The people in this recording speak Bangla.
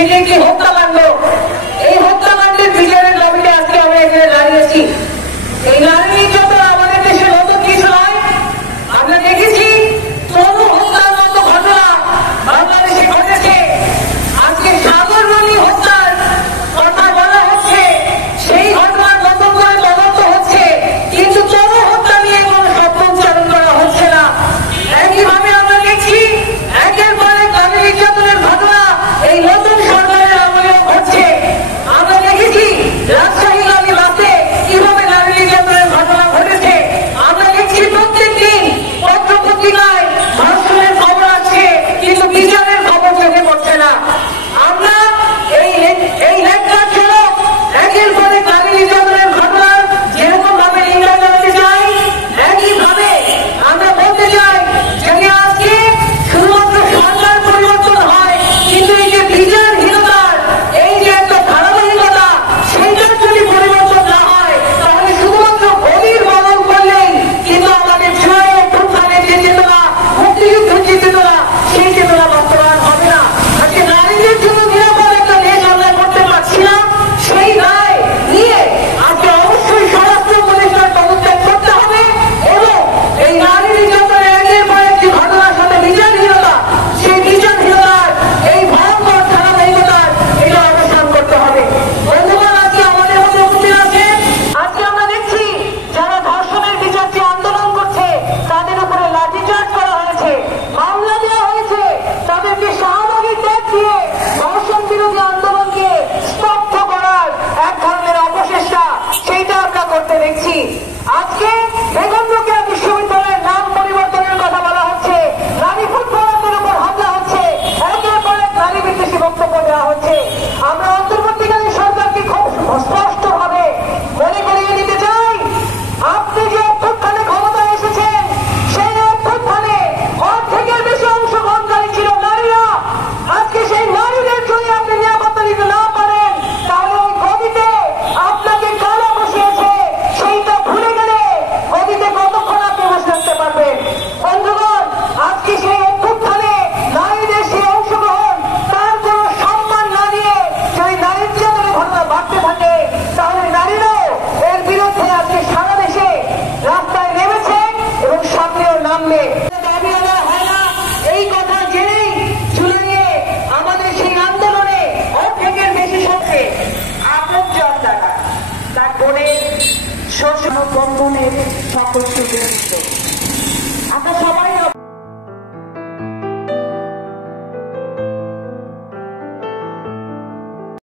সেটি একটি হত্যাকাণ্ড। এই হত্যাকাণ্ডের বিচারের দাবিতে আজকে আমরা এখানে দাঁড়িয়েছি। এই নারী নির্যাতন আমাদের দেশে নতুন কিছু নয়। আমরা দেখেছি তরু হত্যার মতো ঘটনা বাংলাদেশে ঘটেছে। আজকে সাগররণী হত্যার কথা বলা হচ্ছে, সেই ঘটনার নতুন করে তদন্ত হচ্ছে, কিন্তু তরু হত্যা নিয়ে কোনো শব্দ উচ্চারণ করা হচ্ছে না। একইভাবে আমরা দেখছি একের পর এক নারী নির্যাতনের ঘটনা এই নতুন সরকারের আমলেও ঘটছে। আমরা দেখেছি রাজশাহীগামী বাসে কিভাবে নারী নির্যাতনের ঘটনা ঘটেছে। আমরা দেখছি প্রত্যেক দিন পত্র পত্রিকায় ধর্ষণের খবর আছে, কিন্তু বিচারের খবর চোখে পড়ছে না। আমরা এই লেখার জন্য একের পর এক নারী নির্যাতনের ঘটনার যেরকম ভাবে নিন্দা জানাতে চাই, একইভাবে আমরা বলতে চাই যদি আজকে শুধুমাত্র সরকার পরিবর্তন হয়, কিন্তু এই যে বিচারহীনতার এই যে একটা ধারাবাহিকতা, সেইটার যদি পরিবর্তন না হয়, তাহলে শুধুমাত্র গভীর বদল করলেই কিন্তু আমাদের জুলাই অভ্যুত্থানের যে চেতনা, মুক্তিযুদ্ধের যে চেতনা, সেই চেতনা বাস্তবায়ন হবে না। আজকে নারীদের জন্য নিরাপদ একটা দেশ আমরা করতে পারছি না, সেই দায় নিয়ে আজকে অবশ্যই স্বরাষ্ট্র উপদেষ্টার পদত্যাগ করতে হবে এবং এই নারী নির্যাতনের একের পর একটি ঘটনার সাথে বিচারহীনতা, সেই বিচারহীনতার এই ভয়ঙ্কর ধারাবাহিকতার এটা অবসান করতে হবে। বন্ধুগণ, আজকে আমাদের মধ্যে উপস্থিত আছে, আজকে আমরা দেখছি যারা ধর্ষণের বিচার যে আন্দোলন করছে তাদের উপরে লাঠিচার্জ করা হয়েছে, মামলা দেওয়া হয়েছে, তাদেরকে শাহবাগী ট্যাগ দিয়ে ধর্ষণ বিরোধী আন্দোলনকে স্তব্ধ করার এক ধরনের অপচেষ্টা, সেইটা আমরা করতে দেখছি। আজকে বেগম রোকেয়া বিশ্ববিদ্যালয়ের নাম পরিবর্তনের কথা বলা হচ্ছে, নারী ফুটবলারদের উপর হামলা হচ্ছে, একের পর এক নারী বিদ্বেষী বক্তব্য দেওয়া হচ্ছে। আমরা অন্তর্বর্তীকালীন সরকারকে খুব স্পষ্টভাবে মনে করিয়ে দিতে চাই, আপনি যে অভ্যুত্থানে ক্ষমতায় এসেছেন, সেই অভ্যুত্থানে অর্ধেকের বেশি অংশগ্রহণকারী ছিল নারীরা। আজকে সেই নারীদের যদি আপনি নিরাপত্তা দিতে না পারেন, তাহলে ওই গদিতে আপনাকে কারা বসিয়েছে সেইটা ভুলে গেলে গদিতে কতক্ষণ আপনি বসে থাকতে পারবেন। বন্ধুগণ, আজকে সেই অভ্যুত্থানে নারীদের সেই অংশগ্রহণ, তার কোনো সম্মান না দিয়ে যদি নারী নির্যাতনের ঘটনা বাড়তে থাকে, তাহলে নারীরাও এর বিরুদ্ধে আজকে সারা দেশে রাস্তায় নেমেছে এবং সামনেও নামবে। দাবি আদায় হয় না এই কথা জেনেই জুলাইয়ে আমাদের সেই আন্দোলনে অর্ধেকের বেশি সংখ্যে আপনজন দ্বারা তার বোনের শ্বশুর বন্ধনের সকল সুযোগ আমরা সবাই